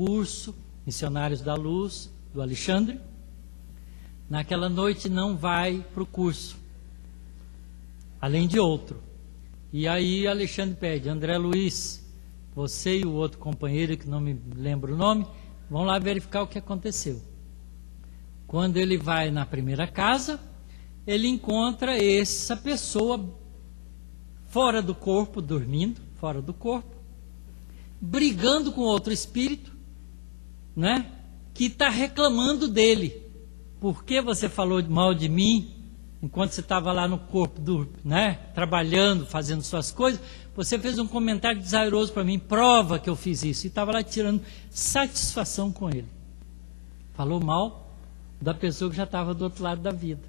curso Missionários da Luz, do Alexandre. Naquela noite não vai para o curso, além de outro. E aí Alexandre pede: André Luiz, você e o outro companheiro, que não me lembro o nome, vão lá verificar o que aconteceu. Quando ele vai na primeira casa, ele encontra essa pessoa fora do corpo, dormindo, fora do corpo, brigando com outro espírito, né, que está reclamando dele. Por que você falou mal de mim enquanto você estava lá no corpo, né, trabalhando, fazendo suas coisas? Você fez um comentário desairoso para mim, prova que eu fiz isso. E estava lá tirando satisfação com ele. Falou mal da pessoa que já estava do outro lado da vida.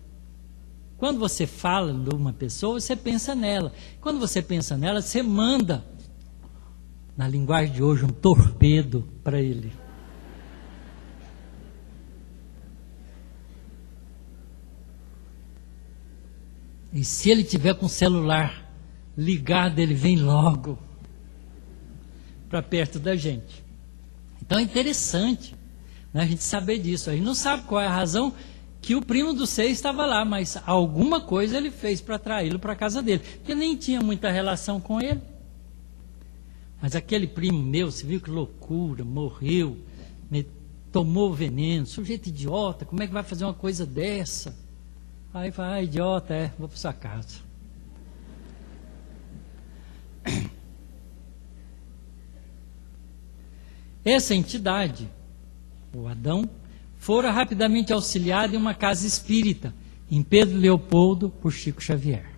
Quando você fala de uma pessoa, você pensa nela. Quando você pensa nela, você manda, na linguagem de hoje, um torpedo para ele. E se ele tiver com o celular ligado, ele vem logo para perto da gente. Então é interessante, né, a gente saber disso. A gente não sabe qual é a razão que o primo do Sei estava lá, mas alguma coisa ele fez para atraí-lo para a casa dele, porque nem tinha muita relação com ele. Mas aquele primo meu, você viu que loucura, morreu, tomou veneno, sujeito idiota, como é que vai fazer uma coisa dessa? Aí vai, idiota, vou para sua casa. Essa entidade, o Adão, fora rapidamente auxiliado em uma casa espírita, em Pedro Leopoldo, por Chico Xavier.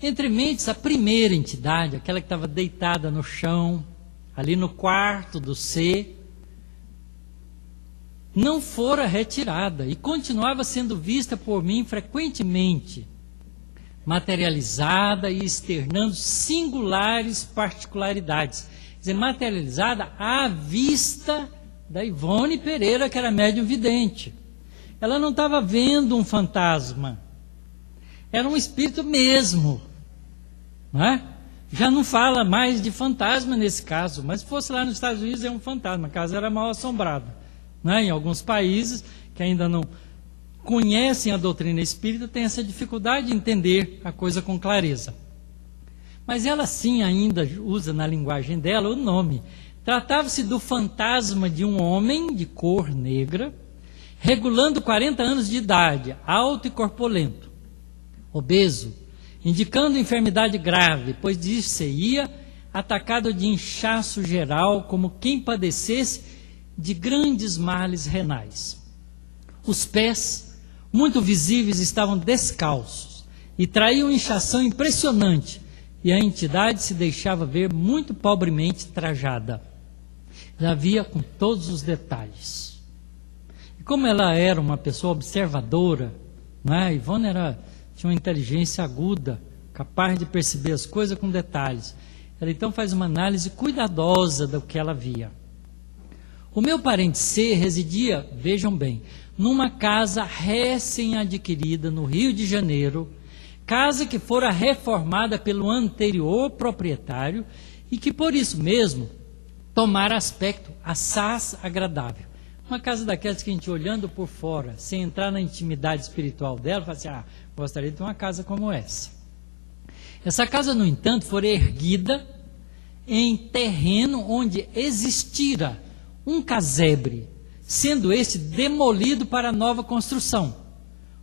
Entre mentes, a primeira entidade, aquela que estava deitada no chão, ali no quarto do C, não fora retirada e continuava sendo vista por mim frequentemente, materializada e externando singulares particularidades. Quer dizer, materializada à vista da Ivone Pereira, que era médium vidente. Ela não estava vendo um fantasma, era um espírito mesmo, não é? Já não fala mais de fantasma nesse caso, mas se fosse lá nos Estados Unidos é um fantasma, a casa era mal assombrada. Né? Em alguns países que ainda não conhecem a doutrina espírita, tem essa dificuldade de entender a coisa com clareza. Mas ela sim ainda usa na linguagem dela o nome. Tratava-se do fantasma de um homem de cor negra, regulando 40 anos de idade, alto e corpulento, obeso, indicando enfermidade grave, pois dir-se-ia atacado de inchaço geral, como quem padecesse de grandes males renais. Os pés, muito visíveis, estavam descalços e traíam inchação impressionante, e a entidade se deixava ver muito pobremente trajada. Já via com todos os detalhes. E como ela era uma pessoa observadora, né, Ivone tinha uma inteligência aguda, capaz de perceber as coisas com detalhes. Ela então faz uma análise cuidadosa do que ela via. O meu parente C residia, vejam bem, numa casa recém-adquirida no Rio de Janeiro, casa que fora reformada pelo anterior proprietário e que por isso mesmo tomara aspecto assaz agradável. Uma casa daquelas que a gente olhando por fora, sem entrar na intimidade espiritual dela, fala assim, gostaria de ter uma casa como essa. Essa casa, no entanto, fora erguida em terreno onde existira um casebre, sendo este demolido para nova construção.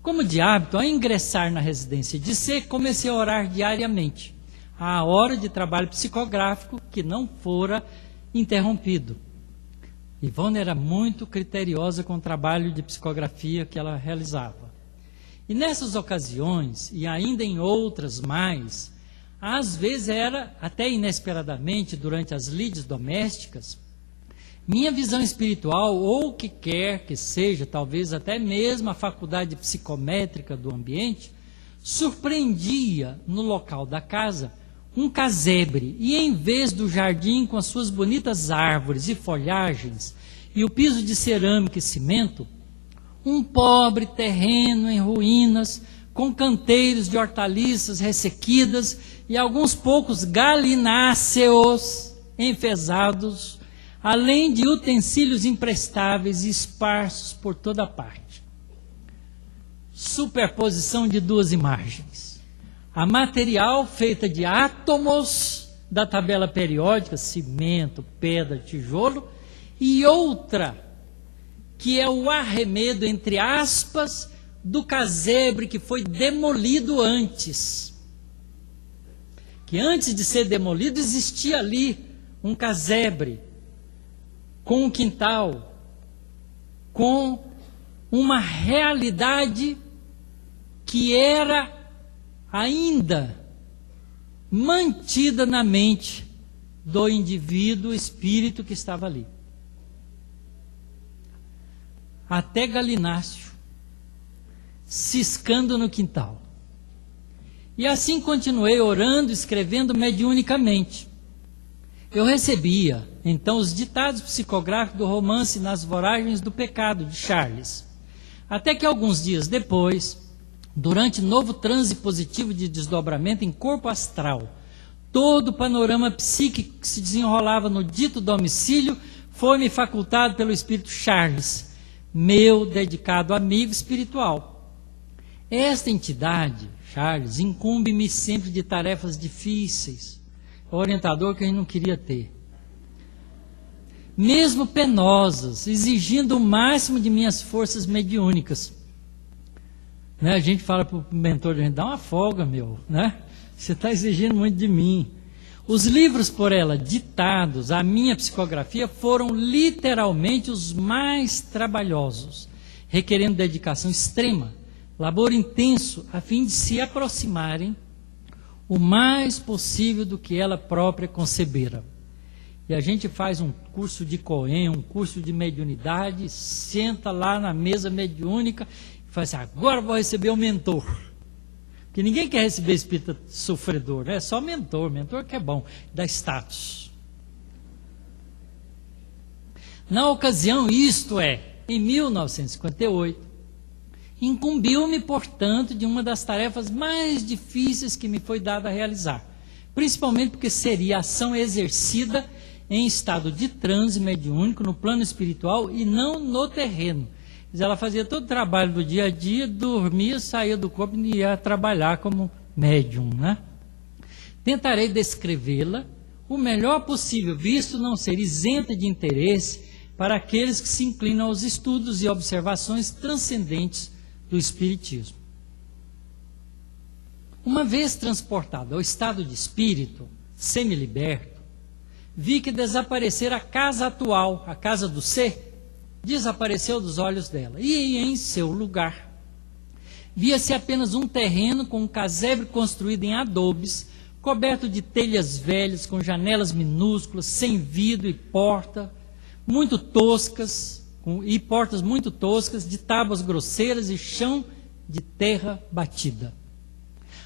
Como de hábito, ao ingressar na residência de C, comecei a orar diariamente, à hora de trabalho psicográfico que não fora interrompido. Ivone era muito criteriosa com o trabalho de psicografia que ela realizava. E nessas ocasiões, e ainda em outras mais, às vezes era, até inesperadamente, durante as lides domésticas, minha visão espiritual, ou o que quer que seja, talvez até mesmo a faculdade psicométrica do ambiente, surpreendia no local da casa um casebre, e em vez do jardim com as suas bonitas árvores e folhagens, e o piso de cerâmica e cimento, um pobre terreno em ruínas, com canteiros de hortaliças ressequidas e alguns poucos galináceos enfesados, além de utensílios imprestáveis esparsos por toda parte. Superposição de duas imagens. A material feita de átomos da tabela periódica, cimento, pedra, tijolo, e outra, que é o arremedo, entre aspas, do casebre que foi demolido antes. Que antes de ser demolido existia ali um casebre, com um quintal, com uma realidade que era ainda mantida na mente do indivíduo, espírito que estava ali. Até Galinácio, ciscando no quintal. E assim continuei orando, escrevendo mediunicamente. Eu recebia, então, os ditados psicográficos do romance Nas Voragens do Pecado, de Charles. Até que alguns dias depois, durante novo transe positivo de desdobramento em corpo astral, todo o panorama psíquico que se desenrolava no dito domicílio foi-me facultado pelo Espírito Charles, meu dedicado amigo espiritual. Esta entidade, Charles, incumbe-me sempre de tarefas difíceis, o orientador que a gente não queria ter, mesmo penosas, exigindo o máximo de minhas forças mediúnicas. Né? A gente fala para o mentor, a gente dá uma folga, meu, né? Você está exigindo muito de mim. Os livros por ela ditados, a minha psicografia, foram literalmente os mais trabalhosos, requerendo dedicação extrema, labor intenso, a fim de se aproximarem o mais possível do que ela própria concebera. E a gente faz um curso de Cohen, um curso de mediunidade, senta lá na mesa mediúnica e faz assim, agora vou receber o mentor. Porque ninguém quer receber espírita sofredor, né? É só mentor que é bom, dá status. Na ocasião, isto é, em 1958, incumbiu-me, portanto, de uma das tarefas mais difíceis que me foi dada a realizar, principalmente porque seria ação exercida em estado de transe mediúnico no plano espiritual e não no terreno. Ela fazia todo o trabalho do dia a dia, dormia, saía do corpo e ia trabalhar como médium, né? Tentarei descrevê-la o melhor possível, visto não ser isenta de interesse para aqueles que se inclinam aos estudos e observações transcendentes do Espiritismo. Uma vez transportado ao estado de espírito, semi-liberto, vi que desaparecera a casa atual, a casa do ser, desapareceu dos olhos dela, e em seu lugar via-se apenas um terreno com um casebre construído em adobes, coberto de telhas velhas, com janelas minúsculas, sem vidro e porta, muito toscas, e portas muito toscas, de tábuas grosseiras e chão de terra batida.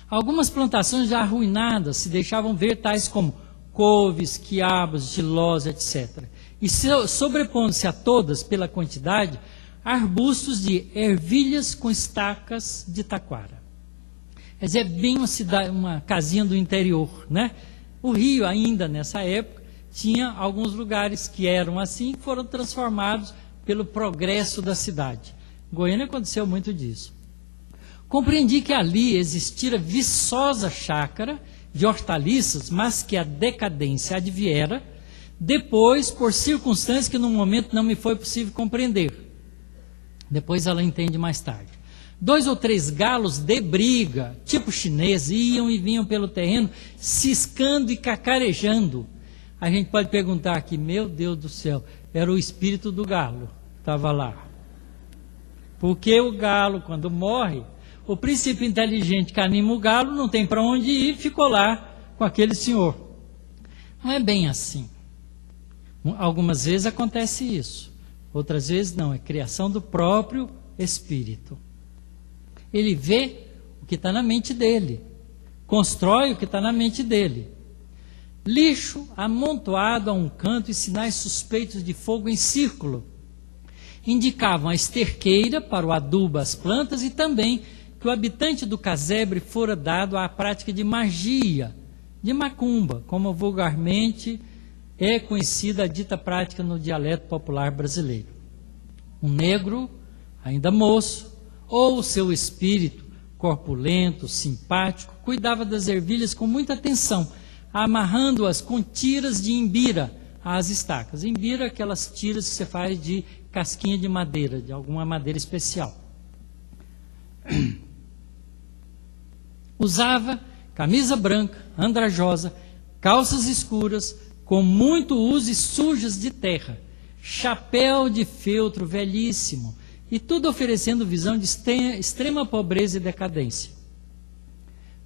Algumas plantações já arruinadas se deixavam ver, tais como couves, quiabos, gilós, etc. E sobrepondo-se a todas, pela quantidade, arbustos de ervilhas com estacas de taquara. Quer dizer, é bem uma casinha do interior, né? O Rio, ainda nessa época, tinha alguns lugares que eram assim, que foram transformados pelo progresso da cidade. Em Goiânia aconteceu muito disso. Compreendi que ali existira viçosa chácara de hortaliças, mas que a decadência adviera depois, por circunstâncias que no momento não me foi possível compreender. Depois ela entende mais tarde. 2 ou 3 galos de briga, tipo chinês, iam e vinham pelo terreno, ciscando e cacarejando. A gente pode perguntar aqui, meu Deus do céu, era o espírito do galo que estava lá. Porque o galo, quando morre, o princípio inteligente que anima o galo não tem para onde ir, ficou lá com aquele senhor. Não é bem assim. Algumas vezes acontece isso, outras vezes não, é criação do próprio espírito. Ele vê o que está na mente dele, constrói o que está na mente dele. Lixo amontoado a um canto e sinais suspeitos de fogo em círculo indicavam a esterqueira para o adubo às plantas e também que o habitante do casebre fora dado à prática de magia, de macumba, como vulgarmente é conhecida a dita prática no dialeto popular brasileiro. Um negro, ainda moço, ou o seu espírito, corpulento, simpático, cuidava das ervilhas com muita atenção, amarrando-as com tiras de imbira às estacas. Imbira é aquelas tiras que você faz de casquinha de madeira, de alguma madeira especial. Usava camisa branca, andrajosa, calças escuras, com muito uso e sujas de terra, chapéu de feltro velhíssimo, e tudo oferecendo visão de extrema pobreza e decadência.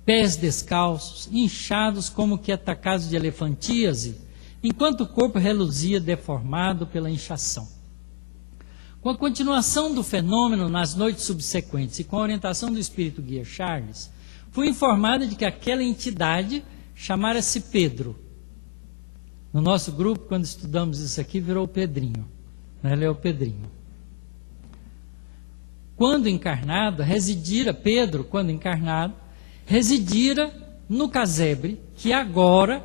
Pés descalços, inchados como que atacados de elefantíase, enquanto o corpo reluzia deformado pela inchação. Com a continuação do fenômeno nas noites subsequentes e com a orientação do espírito guia Charles, fui informada de que aquela entidade chamara-se Pedro. No nosso grupo, quando estudamos isso aqui, virou o Pedrinho. Ele é o Pedrinho. Pedro, quando encarnado, residira no casebre, que agora,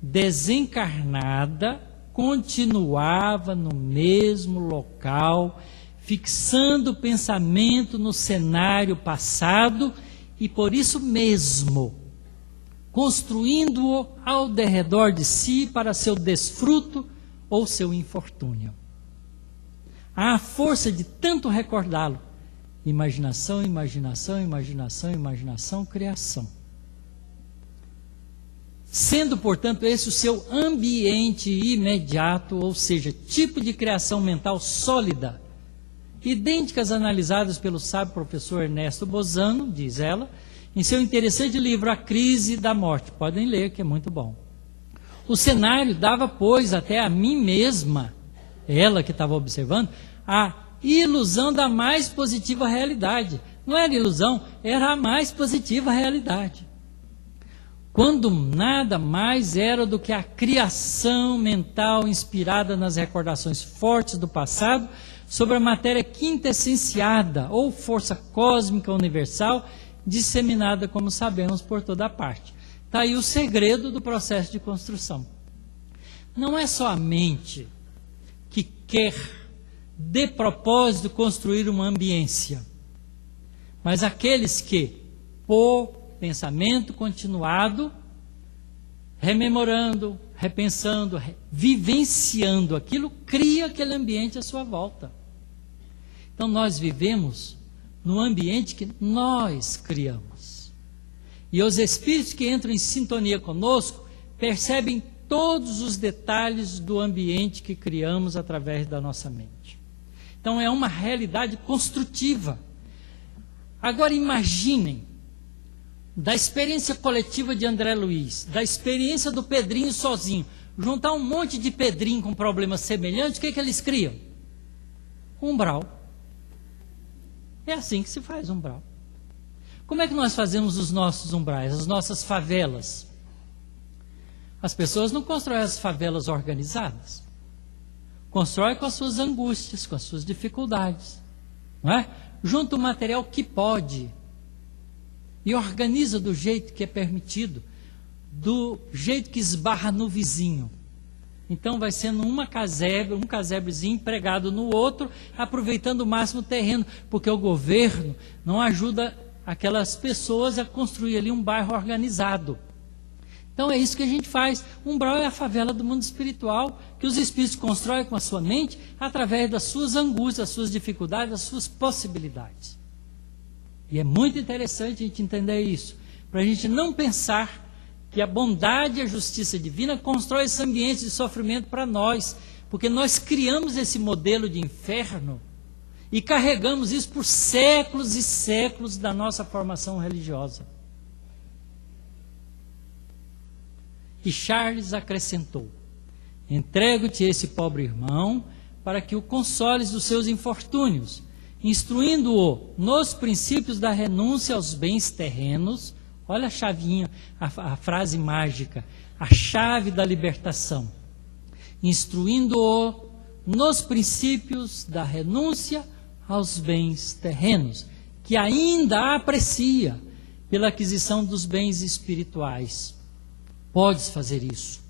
desencarnada, continuava no mesmo local, fixando o pensamento no cenário passado e, por isso mesmo, construindo-o ao derredor de si para seu desfruto ou seu infortúnio. À força de tanto recordá-lo, imaginação, imaginação, imaginação, imaginação, criação. Sendo, portanto, esse o seu ambiente imediato, ou seja, tipo de criação mental sólida, idênticas analisadas pelo sábio professor Ernesto Bozano, diz ela, em seu interessante livro A Crise da Morte. Podem ler, que é muito bom. O cenário dava, pois, até a mim mesma, ela que estava observando, a ilusão da mais positiva realidade. Não era ilusão, era a mais positiva realidade. Quando nada mais era do que a criação mental inspirada nas recordações fortes do passado sobre a matéria quintessenciada ou força cósmica universal disseminada, como sabemos, por toda parte. Está aí o segredo do processo de construção. Não é só a mente que quer, de propósito, construir uma ambiência, mas aqueles que, por pensamento continuado, rememorando, repensando, vivenciando aquilo, cria aquele ambiente à sua volta. Então nós vivemos no ambiente que nós criamos. E os espíritos que entram em sintonia conosco percebem todos os detalhes do ambiente que criamos através da nossa mente. Então é uma realidade construtiva. Agora imaginem, da experiência coletiva de André Luiz, da experiência do Pedrinho sozinho, juntar um monte de Pedrinho com problemas semelhantes, o que eles criam? Umbral. É assim que se faz umbral. Como é que nós fazemos os nossos umbrais, as nossas favelas? As pessoas não constroem as favelas organizadas. Constroem com as suas angústias, com as suas dificuldades. Não é? Junta o material que pode e organiza do jeito que é permitido, do jeito que esbarra no vizinho. Então vai sendo um casebrezinho empregado no outro, aproveitando o máximo o terreno, porque o governo não ajuda aquelas pessoas a construir ali um bairro organizado. Então é isso que a gente faz. Umbral é a favela do mundo espiritual, que os espíritos constroem com a sua mente, através das suas angústias, das suas dificuldades, das suas possibilidades. E é muito interessante a gente entender isso, para a gente não pensar que a bondade e a justiça divina constrói esse ambiente de sofrimento para nós, porque nós criamos esse modelo de inferno e carregamos isso por séculos e séculos da nossa formação religiosa. E Charles acrescentou: entrego-te esse pobre irmão para que o consoles dos seus infortúnios, instruindo-o nos princípios da renúncia aos bens terrenos. Olha a chavinha, a frase mágica, a chave da libertação. Instruindo-o nos princípios da renúncia aos bens terrenos, que ainda aprecia pela aquisição dos bens espirituais. Podes fazer isso.